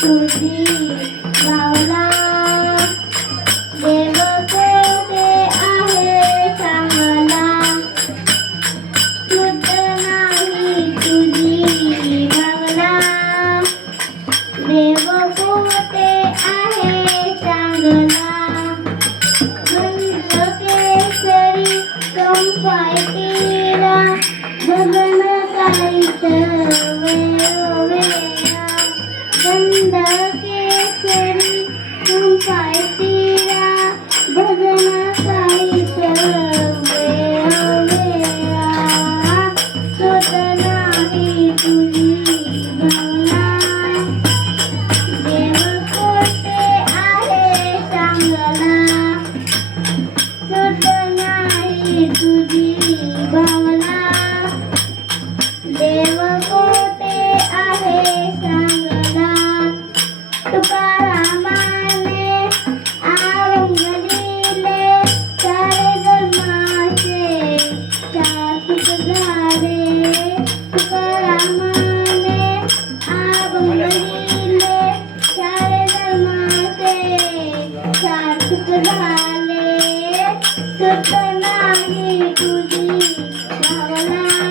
तुझी भावना देव कोठे आहे चांगला तुझ नाही तुझी भावना देव कोठे आहे चांगला गंध केसरी कंपायतीला भगन काळीत वेळोवेळा गंध केसरी कंपायतीला भगन काळीत वेळोवेळा सुत नाही तुझी भावना देव कोठे आहे चांगला सुत नाही तुझी भावना देव कोठे आहे चांगला तुकारामाने आवंगलीले सारे धर्माचे सात्विक झाले तुकारामाने आवंगलीले सारे धर्माचे सात्विक झाले सुत नाही तुझी भावना